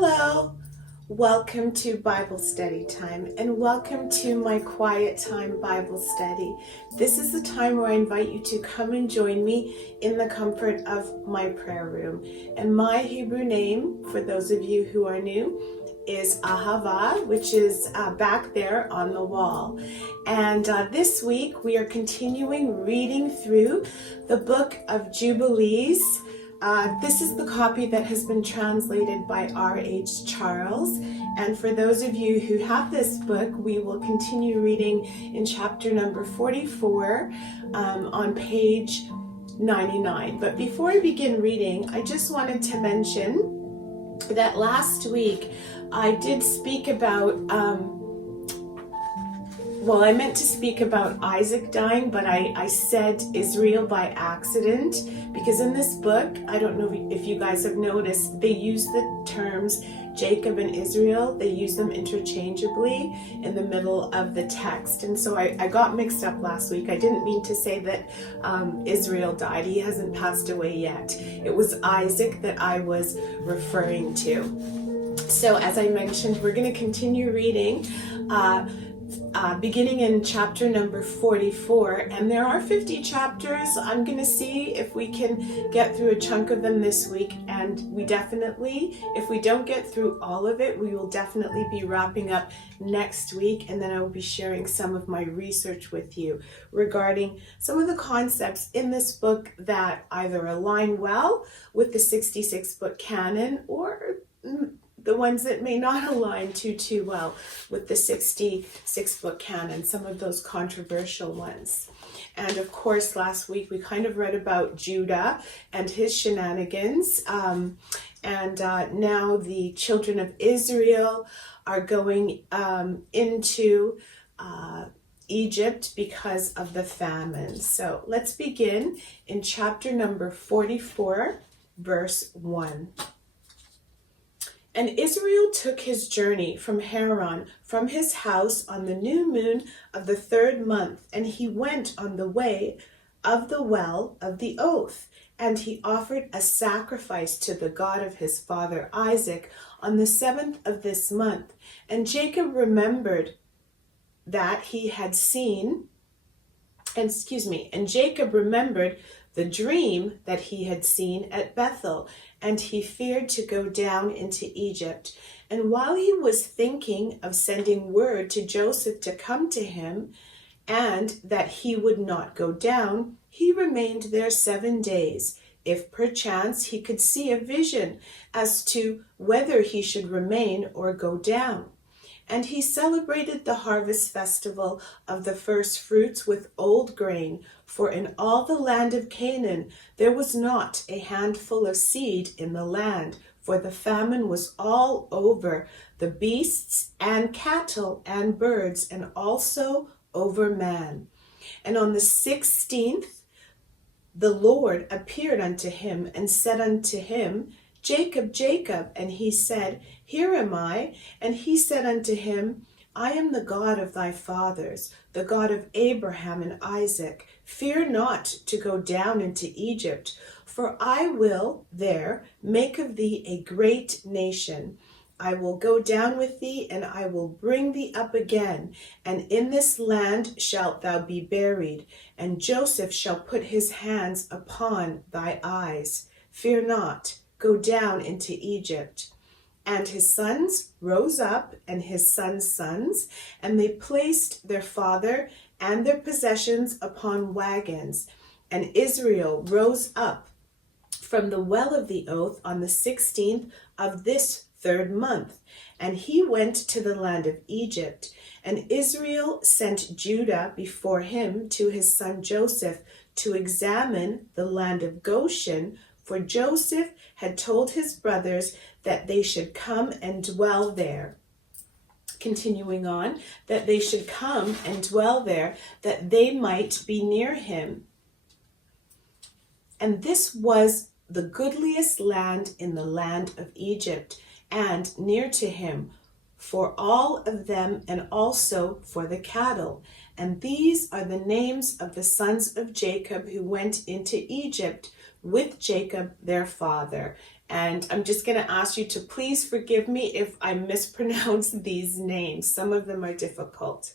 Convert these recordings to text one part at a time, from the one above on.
Hello, welcome to Bible Study Time and welcome to my Quiet Time Bible Study. This is the time where I invite you to come and join me in the comfort of my prayer room. And my Hebrew name, for those of you who are new, is Ahava, which is back there on the wall. And this week we are continuing reading through the book of Jubilees. This is the copy that has been translated by R.H. Charles. And for those of you who have this book, we will continue reading in chapter number 44 on page 99. But before I begin reading, I just wanted to mention that last week I did speak about I meant to speak about Isaac dying, but I said Israel by accident, because in this book, I don't know if you guys have noticed, they use the terms Jacob and Israel. They use them interchangeably in the middle of the text. And so I got mixed up last week. I didn't mean to say that Israel died. He hasn't passed away yet. It was Isaac that I was referring to. So as I mentioned, we're going to continue reading beginning in chapter number 44, and there are 50 chapters. I'm going to see if we can get through a chunk of them this week, and we definitely, if we don't get through all of it, we will definitely be wrapping up next week, and then I will be sharing some of my research with you regarding some of the concepts in this book that either align well with the 66-book canon or the ones that may not align too well with the 66-book canon, some of those controversial ones. And of course, last week we kind of read about Judah and his shenanigans. And now the children of Israel are going into Egypt because of the famine. So let's begin in chapter number 44, verse 1. And Israel took his journey from Haran, from his house on the new moon of the 3rd month, and he went on the way of the well of the oath, and he offered a sacrifice to the God of his father Isaac on the 7th of this month. And Jacob remembered that he had seen, and Jacob remembered the dream that he had seen at Bethel, and he feared to go down into Egypt. And while he was thinking of sending word to Joseph to come to him, and that he would not go down, he remained there 7 days, if perchance he could see a vision as to whether he should remain or go down. And he celebrated the harvest festival of the first fruits with old grain, for in all the land of Canaan there was not a handful of seed in the land, for the famine was all over the beasts and cattle and birds, and also over man. And on the 16th the Lord appeared unto him and said unto him, Jacob, Jacob. And he said, Here am I. And he said unto him, I am the God of thy fathers, the God of Abraham and Isaac. Fear not to go down into Egypt, for I will there make of thee a great nation. I will go down with thee, and I will bring thee up again, and in this land shalt thou be buried, and Joseph shall put his hands upon thy eyes. Fear not. Go down into Egypt. And his sons rose up, and his sons' sons, and they placed their father and their possessions upon wagons. And Israel rose up from the well of the oath on the 16th of this 3rd month, and he went to the land of Egypt. And Israel sent Judah before him to his son Joseph to examine the land of Goshen, for Joseph had told his brothers that they should come and dwell there. Continuing on, that they should come and dwell there, that they might be near him. And this was the goodliest land in the land of Egypt, and near to him, for all of them, and also for the cattle. And these are the names of the sons of Jacob who went into Egypt with Jacob their father. And I'm just going to ask you to please forgive me if I mispronounce these names. Some of them are difficult.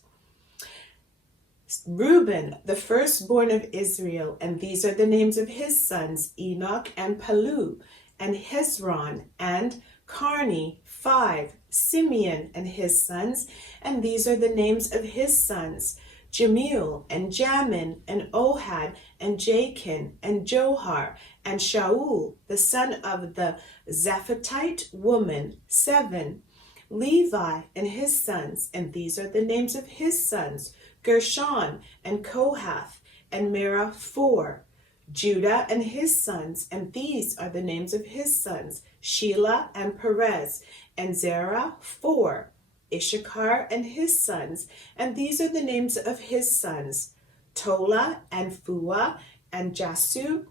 Reuben, the firstborn of Israel, and these are the names of his sons, Enoch and Palu, and Hezron, and Carni, 5. Simeon and his sons, and these are the names of his sons, Jamiel, and Jamin, and Ohad, and Jachin, and Johar, and Shaul, the son of the Zaphatite woman, 7. Levi and his sons, and these are the names of his sons, Gershon, and Kohath, and Merah, 4. Judah and his sons, and these are the names of his sons, Shelah and Perez, and Zerah, 4. Issachar and his sons, and these are the names of his sons, Tola and Phua, and Jasub,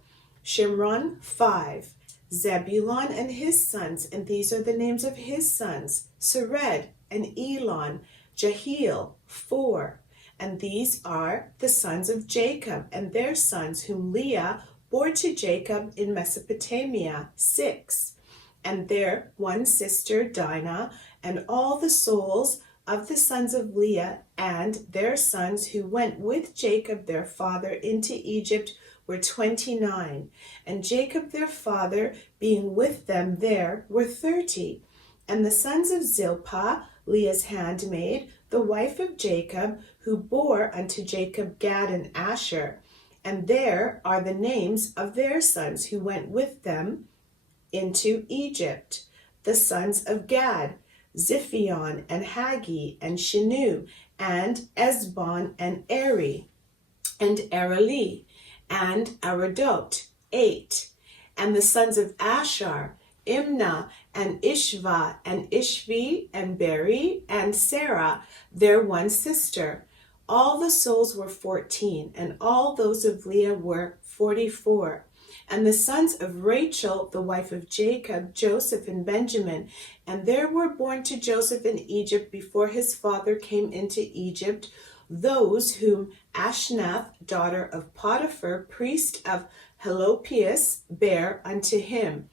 Shimron, 5. Zebulon and his sons, and these are the names of his sons, Sered and Elon, Jehiel, 4. And these are the sons of Jacob and their sons, whom Leah bore to Jacob in Mesopotamia, 6. And their one sister Dinah, and all the souls of the sons of Leah and their sons who went with Jacob their father into Egypt were 29. And Jacob their father being with them there were 30. And the sons of Zilpah, Leah's handmaid, the wife of Jacob, who bore unto Jacob Gad and Asher. And there are the names of their sons who went with them into Egypt. The sons of Gad, Ziphion, and Haggi, and Shinu, and Esbon, and Eri, and Areli, and Aradot, 8. And the sons of Asher, Imnah, and Ishva, and Ishvi, and Beri, and Sarah, their one sister. All the souls were 14, and all those of Leah were 44. And the sons of Rachel, the wife of Jacob, Joseph and Benjamin. And there were born to Joseph in Egypt before his father came into Egypt, those whom Ashnath, daughter of Potiphar, priest of Helopius, bare unto him,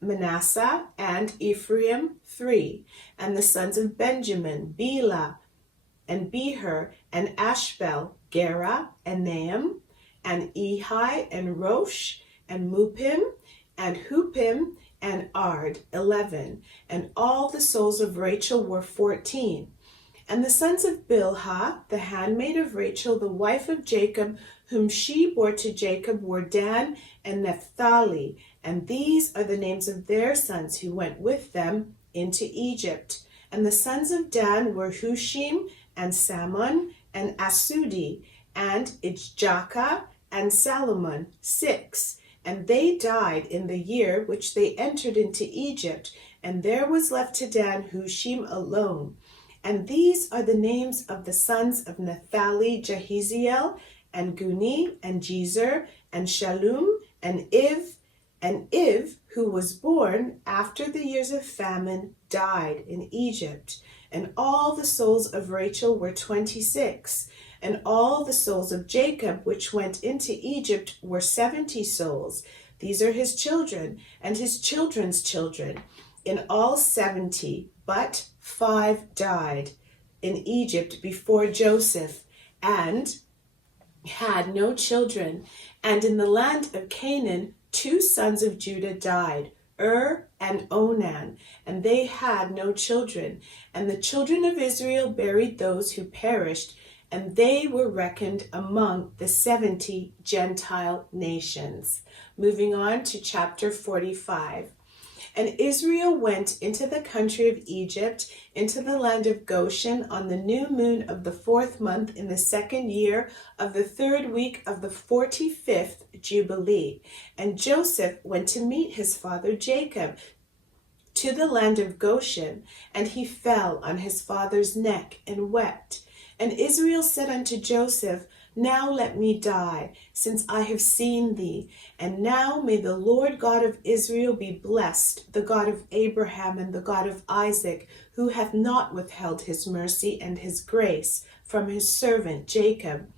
Manasseh and Ephraim, 3. And the sons of Benjamin, Bela and Beher, and Ashbel, Gera, and Nahum, and Ehi, and Rosh, and Mupim, and Hupim, and Ard, 11. And all the souls of Rachel were 14. And the sons of Bilhah, the handmaid of Rachel, the wife of Jacob, whom she bore to Jacob, were Dan and Naphtali. And these are the names of their sons who went with them into Egypt. And the sons of Dan were Hushim, and Salmon, and Asudi, and Ijjaka, and Salomon, 6. And they died in the year which they entered into Egypt, and there was left to Dan Hushim alone. And these are the names of the sons of Naphtali, Jahaziel, and Guni, and Jezer, and Shallum, and Iv, who was born after the years of famine, died in Egypt. And all the souls of Rachel were 26. And all the souls of Jacob, which went into Egypt, were 70 souls. These are his children, and his children's children, in all 70, but 5 died in Egypt before Joseph, and had no children. And in the land of Canaan, 2 sons of Judah died, and Onan, and they had no children. And the children of Israel buried those who perished, and they were reckoned among the 70 Gentile nations. Moving on to chapter 45. And Israel went into the country of Egypt, into the land of Goshen, on the new moon of the 4th month in the 2nd year of the 3rd week of the 45th Jubilee. And Joseph went to meet his father Jacob to the land of Goshen, and he fell on his father's neck and wept. And Israel said unto Joseph, Now let me die, since I have seen thee. And now may the Lord God of Israel be blessed, the God of Abraham and the God of Isaac, who hath not withheld his mercy and his grace from his servant Jacob.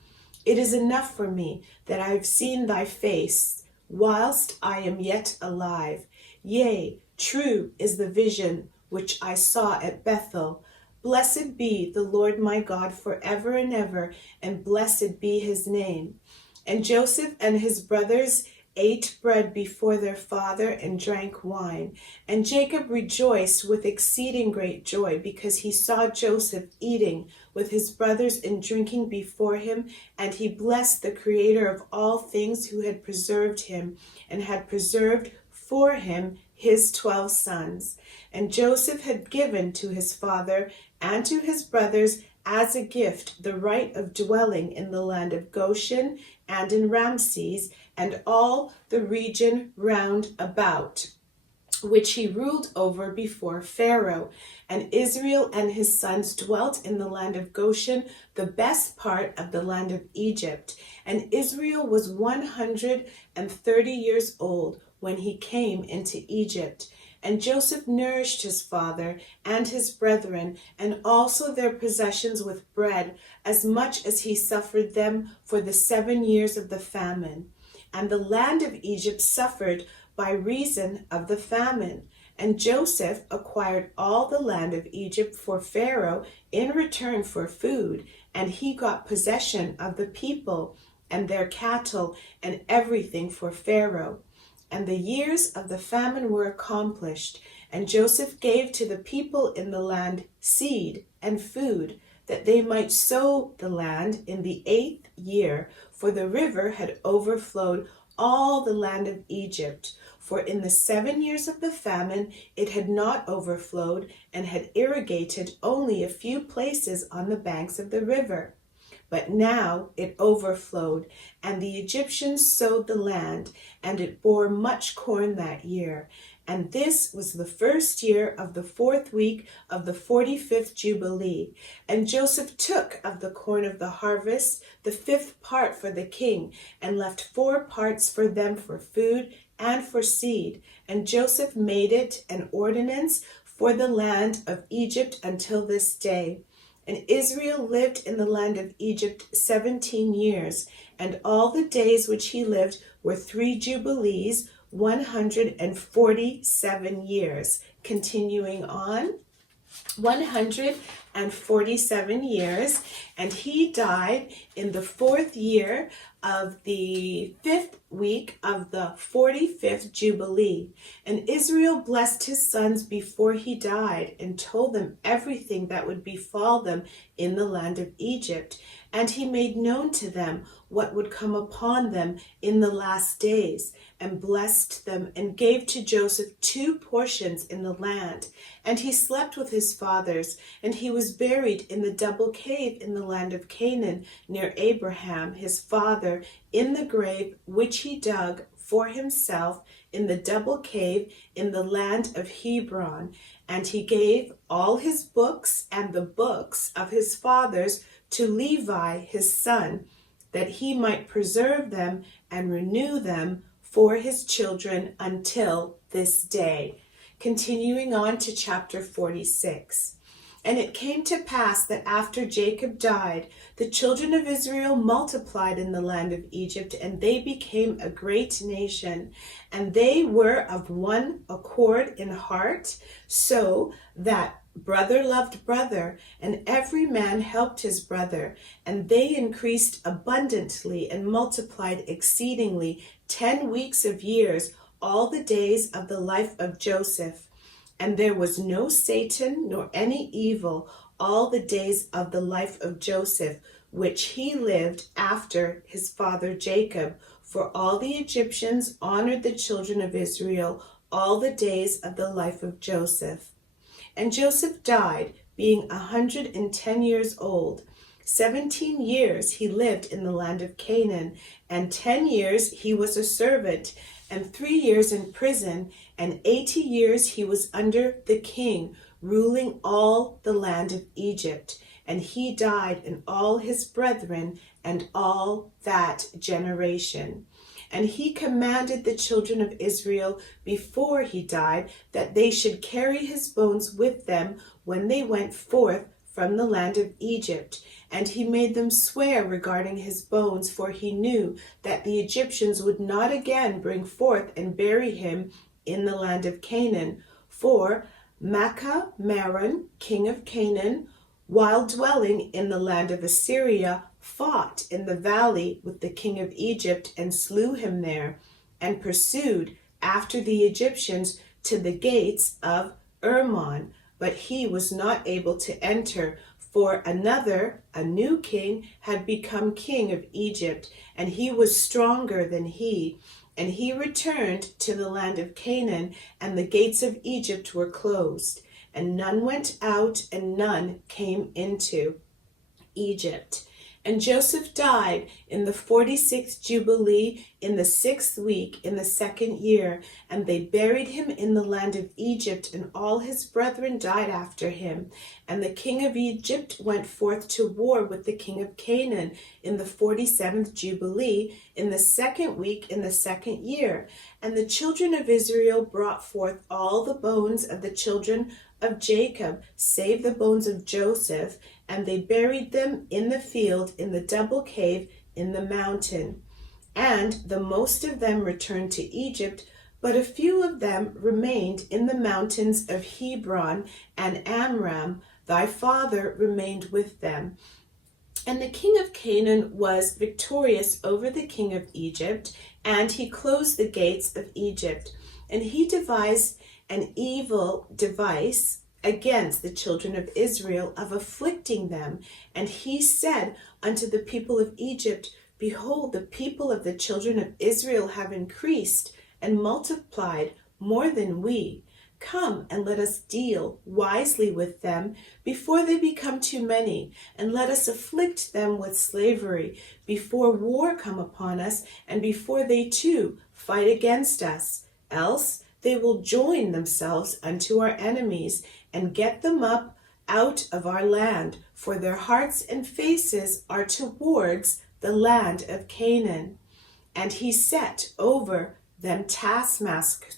It is enough for me that I have seen thy face whilst I am yet alive. Yea, true is the vision which I saw at Bethel. Blessed be the Lord my God forever and ever, and blessed be his name. And Joseph and his brothers ate bread before their father and drank wine. And Jacob rejoiced with exceeding great joy, because he saw Joseph eating with his brothers and drinking before him. And he blessed the Creator of all things, who had preserved him, and had preserved for him his 12 sons. And Joseph had given to his father and to his brothers as a gift the right of dwelling in the land of Goshen and in Ramses and all the region round about, which he ruled over before Pharaoh. And Israel and his sons dwelt in the land of Goshen, the best part of the land of Egypt. And Israel was 130 years old when he came into Egypt. And Joseph nourished his father and his brethren, and also their possessions with bread, as much as he suffered them for the 7 years of the famine. And the land of Egypt suffered by reason of the famine. And Joseph acquired all the land of Egypt for Pharaoh in return for food, and he got possession of the people and their cattle and everything for Pharaoh. And the years of the famine were accomplished, and Joseph gave to the people in the land seed and food, that they might sow the land in the 8th year, for the river had overflowed all the land of Egypt. For in the 7 years of the famine it had not overflowed, and had irrigated only a few places on the banks of the river. But now it overflowed, and the Egyptians sowed the land, and it bore much corn that year. And this was the 1st year of the 4th week of the 45th Jubilee. And Joseph took of the corn of the harvest the 5th part for the king, and left 4 parts for them for food and for seed. And Joseph made it an ordinance for the land of Egypt until this day. And Israel lived in the land of Egypt 17 years, and all the days which he lived were 3 jubilees, 147 years. Continuing on, 147 years, and he died in the 4th year of the 5th week of the 45th Jubilee. And Israel blessed his sons before he died, and told them everything that would befall them in the land of Egypt. And he made known to them what would come upon them in the last days, and blessed them, and gave to Joseph 2 portions in the land. And he slept with his fathers, and he was buried in the double cave in the land of Canaan, near Abraham his father, in the grave which he dug for himself in the double cave in the land of Hebron. And he gave all his books and the books of his fathers to Levi his son, that he might preserve them and renew them for his children until this day. Continuing on to chapter 46. And it came to pass that after Jacob died, the children of Israel multiplied in the land of Egypt, and they became a great nation. And they were of one accord in heart, so that brother loved brother, and every man helped his brother. And they increased abundantly and multiplied exceedingly 10 weeks of years, all the days of the life of Joseph. And there was no Satan nor any evil all the days of the life of Joseph, which he lived after his father Jacob. For all the Egyptians honored the children of Israel all the days of the life of Joseph. And Joseph died, being 110 years old. 17 years he lived in the land of Canaan, and 10 years he was a servant, and 3 years in prison, and 80 years he was under the king, ruling all the land of Egypt. And he died, and all his brethren, and all that generation. And he commanded the children of Israel before he died, that they should carry his bones with them when they went forth from the land of Egypt. And he made them swear regarding his bones, for he knew that the Egyptians would not again bring forth and bury him in the land of Canaan. For Machameron, king of Canaan, while dwelling in the land of Assyria, fought in the valley with the king of Egypt and slew him there, and pursued after the Egyptians to the gates of Ermon. But he was not able to enter, for another, a new king, had become king of Egypt, and he was stronger than he. And he returned to the land of Canaan, and the gates of Egypt were closed, and none went out, and none came into Egypt. And Joseph died in the 46th Jubilee, in the 6th week, in the 2nd year. And they buried him in the land of Egypt, and all his brethren died after him. And the king of Egypt went forth to war with the king of Canaan in the 47th Jubilee, in the 2nd week, in the 2nd year. And the children of Israel brought forth all the bones of the children of Jacob, save the bones of Joseph, and they buried them in the field, in the double cave, in the mountain. And the most of them returned to Egypt, but a few of them remained in the mountains of Hebron, and Amram, thy father, remained with them. And the king of Canaan was victorious over the king of Egypt, and he closed the gates of Egypt. And he devised an evil device against the children of Israel, of afflicting them. And he said unto the people of Egypt, Behold, the people of the children of Israel have increased and multiplied more than we. Come, and let us deal wisely with them before they become too many, and let us afflict them with slavery before war come upon us, and before they too fight against us. Else they will join themselves unto our enemies, and get them up out of our land, for their hearts and faces are towards the land of Canaan. And he set over them taskmasters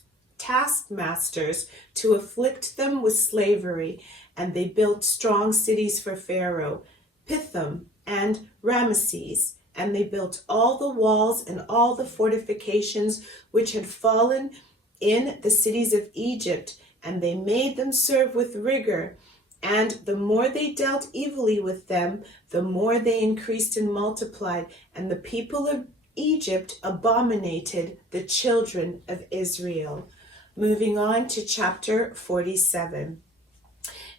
to afflict them with slavery, and they built strong cities for Pharaoh, Pithom and Ramesses, and they built all the walls and all the fortifications which had fallen in the cities of Egypt, and they made them serve with rigor. And the more they dealt evilly with them, the more they increased and multiplied, and the people of Egypt abominated the children of Israel. Moving on to chapter 47.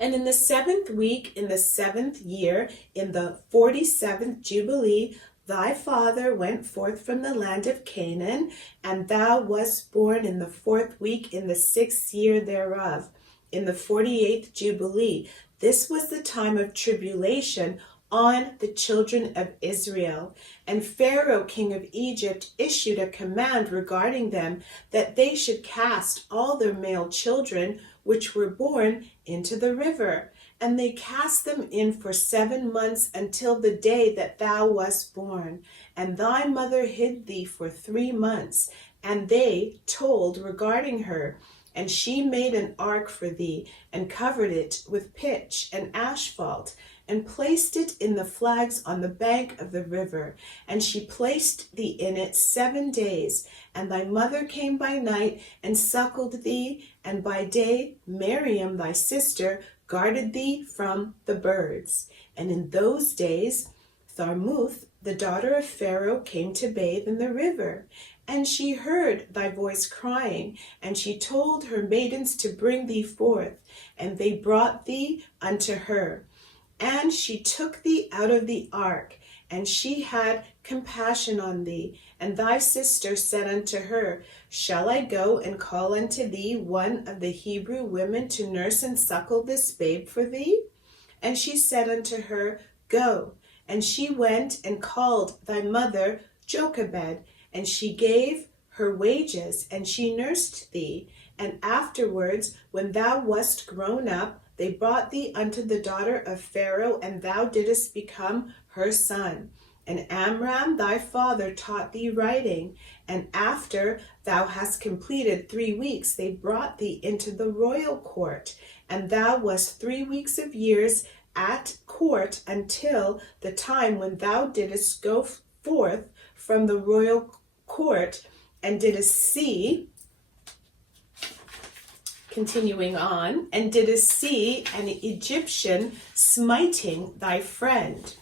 And in the 7th week, in the 7th year, in the 47th Jubilee, thy father went forth from the land of Canaan, and thou wast born in the 4th week, in the 6th year thereof, in the 48th Jubilee. This was the time of tribulation on the children of Israel. And Pharaoh, king of Egypt, issued a command regarding them, that they should cast all their male children which were born into the river. And they cast them in for 7 months, until the day that thou wast born. And thy mother hid thee for 3 months. And they told regarding her. And she made an ark for thee, and covered it with pitch and asphalt, and placed it in the flags on the bank of the river. And she placed thee in it 7 days. And thy mother came by night, and suckled thee, and by day Miriam thy sister guarded thee from the birds. And in those days Tharmuth, the daughter of Pharaoh, came to bathe in the river. And she heard thy voice crying, and she told her maidens to bring thee forth, and they brought thee unto her. And she took thee out of the ark, and she had compassion on thee. And thy sister said unto her, Shall I go and call unto thee one of the Hebrew women to nurse and suckle this babe for thee? And she said unto her, Go. And she went and called thy mother Jochebed, and she gave her wages, and she nursed thee. And afterwards, when thou wast grown up, they brought thee unto the daughter of Pharaoh, and thou didst become her son. And Amram thy father taught thee writing. And after thou hast completed 3 weeks, they brought thee into the royal court. And thou wast 3 weeks of years at court, until the time when thou didst go forth from the royal court, and didst see Continuing on, and didst see an Egyptian smiting thy friend,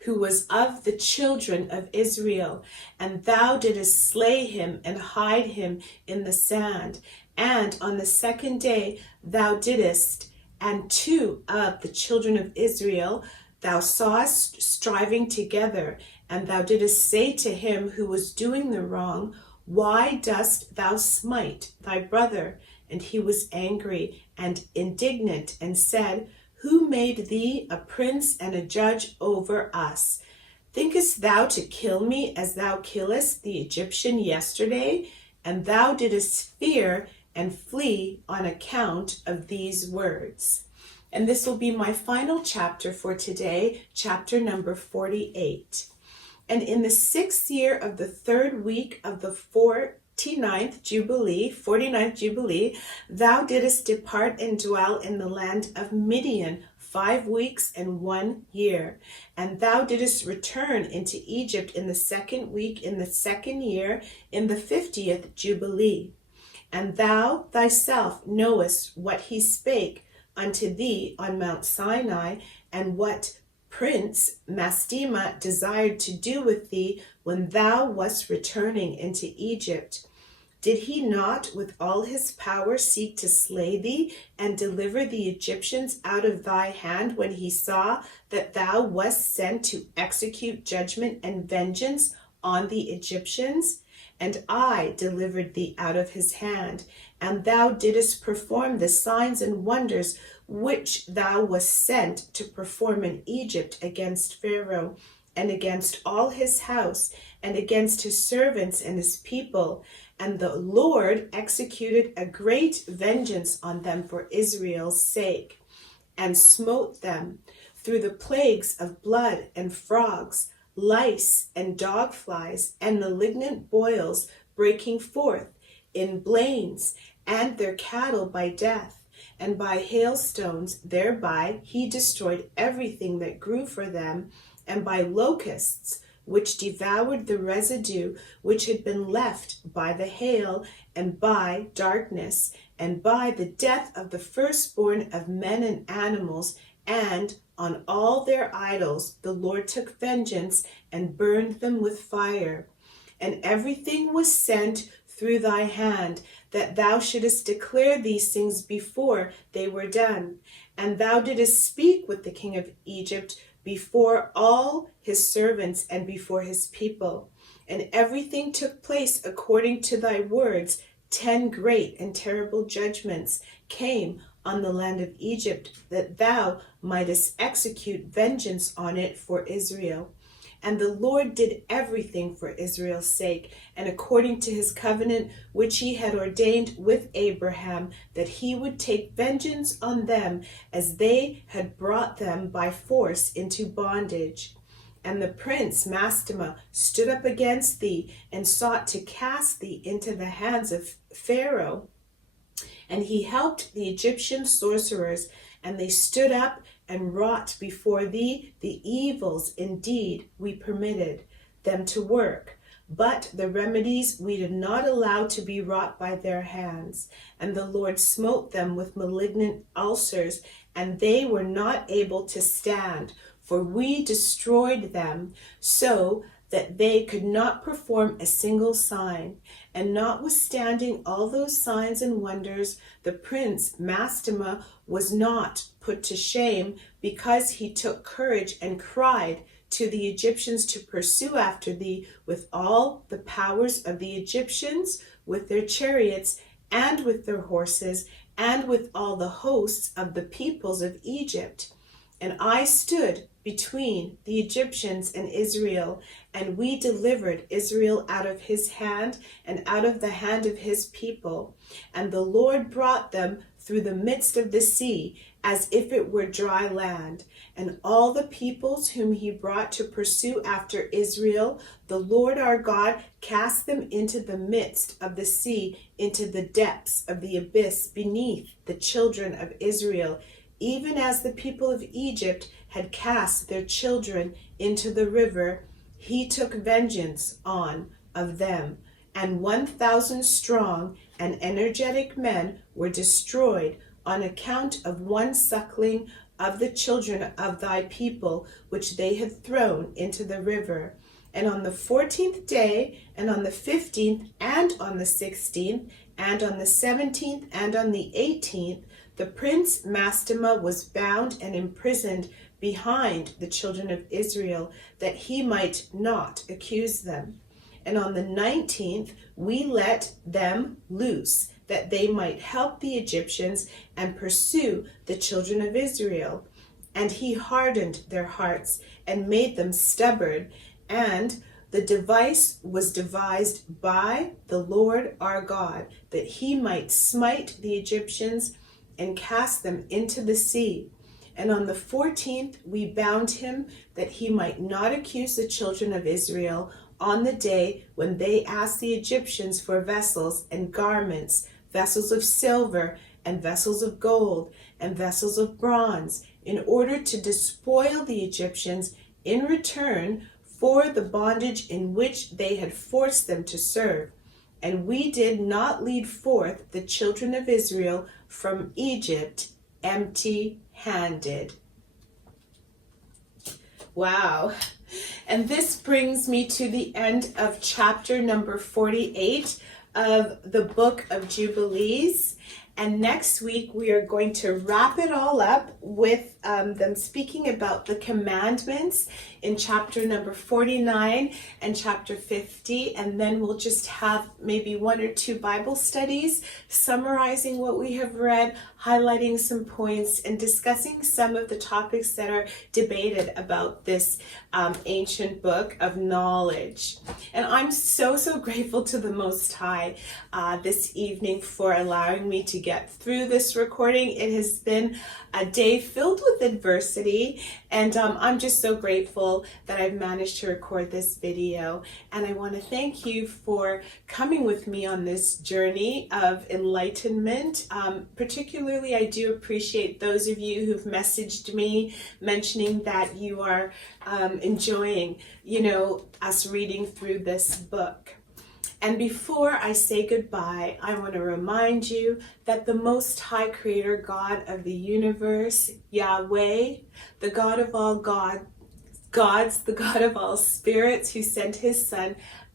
who was of the children of Israel, and thou didst slay him and hide him in the sand. And on the second day thou didst, and two of the children of Israel thou sawest striving together, and thou didst say to him who was doing the wrong, Why dost thou smite thy brother? And he was angry and indignant, and said, Who made thee a prince and a judge over us? Thinkest thou to kill me as thou killest the Egyptian yesterday? And thou didst fear and flee on account of these words. And this will be my final chapter for today, chapter number 48. And in the 6th year of the 3rd week of the 49th Jubilee, thou didst depart and dwell in the land of Midian 5 weeks and 1 year. And thou didst return into Egypt in the 2nd week in the 2nd year in the 50th Jubilee. And thou thyself knowest what he spake unto thee on Mount Sinai, and what Prince Mastema desired to do with thee when thou wast returning into Egypt. Did he not with all his power seek to slay thee and deliver the Egyptians out of thy hand when he saw that thou wast sent to execute judgment and vengeance on the Egyptians? And I delivered thee out of his hand, and thou didst perform the signs and wonders which thou wast sent to perform in Egypt against Pharaoh, and against all his house, and against his servants and his people. And the Lord executed a great vengeance on them for Israel's sake, and smote them through the plagues of blood and frogs, lice and dog flies, and malignant boils breaking forth in blains, and their cattle by death, and by hailstones. Thereby he destroyed everything that grew for them, and by locusts, which devoured the residue which had been left by the hail, and by darkness, and by the death of the firstborn of men and animals, and on all their idols the Lord took vengeance and burned them with fire. And everything was sent through thy hand, that thou shouldest declare these things before they were done. And thou didst speak with the king of Egypt before all his servants and before his people. And everything took place according to thy words. 10 great and terrible judgments came on the land of Egypt, that thou mightest execute vengeance on it for Israel. And the Lord did everything for Israel's sake, and according to his covenant which he had ordained with Abraham, that he would take vengeance on them as they had brought them by force into bondage. And the prince Mastema stood up against thee, and sought to cast thee into the hands of Pharaoh. And he helped the Egyptian sorcerers, and they stood up and wrought before thee the evils indeed we permitted them to work. But the remedies we did not allow to be wrought by their hands. And the Lord smote them with malignant ulcers, and they were not able to stand, for we destroyed them, so that they could not perform a single sign. And notwithstanding all those signs and wonders, the prince Mastema was not put to shame, because he took courage and cried to the Egyptians to pursue after thee with all the powers of the Egyptians, with their chariots and with their horses, and with all the hosts of the peoples of Egypt. And I stood between the Egyptians and Israel, and we delivered Israel out of his hand and out of the hand of his people. And the Lord brought them through the midst of the sea, as if it were dry land. And all the peoples whom he brought to pursue after Israel, the Lord our God cast them into the midst of the sea, into the depths of the abyss beneath the children of Israel, even as the people of Egypt had cast their children into the river. He took vengeance on of them, and 1,000 strong and energetic men were destroyed on account of one suckling of the children of thy people, which they had thrown into the river. And on the 14th day, and on the 15th, and on the 16th, and on the 17th, and on the 18th, the prince Mastema was bound and imprisoned behind the children of Israel, that he might not accuse them. And on the 19th, we let them loose, that they might help the Egyptians and pursue the children of Israel. And he hardened their hearts and made them stubborn. And the device was devised by the Lord our God, that he might smite the Egyptians and cast them into the sea. And on the 14th we bound him, that he might not accuse the children of Israel on the day when they asked the Egyptians for vessels and garments, vessels of silver and vessels of gold and vessels of bronze, in order to despoil the Egyptians in return for the bondage in which they had forced them to serve. And we did not lead forth the children of Israel from Egypt empty-handed. Wow. And this brings me to the end of chapter number 48 of the book of Jubilees. And next week we are going to wrap it all up with them speaking about the commandments in chapter number 49 and chapter 50. And then we'll just have maybe one or two Bible studies summarizing what we have read, highlighting some points, and discussing some of the topics that are debated about this ancient book of knowledge. And I'm so grateful to the Most High this evening for allowing me to get through this recording. It has been a day filled with adversity, and I'm just so grateful that I've managed to record this video. And I want to thank you for coming with me on this journey of enlightenment. Particularly, I do appreciate those of you who've messaged me mentioning that you are enjoying, us reading through this book. And before I say goodbye, I want to remind you that the Most High Creator God of the universe, Yahweh, the God of all gods, the God of all spirits, who sent his son,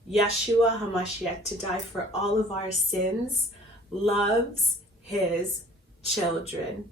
Yeshua HaMashiach, to die for all of our sins, loves his children.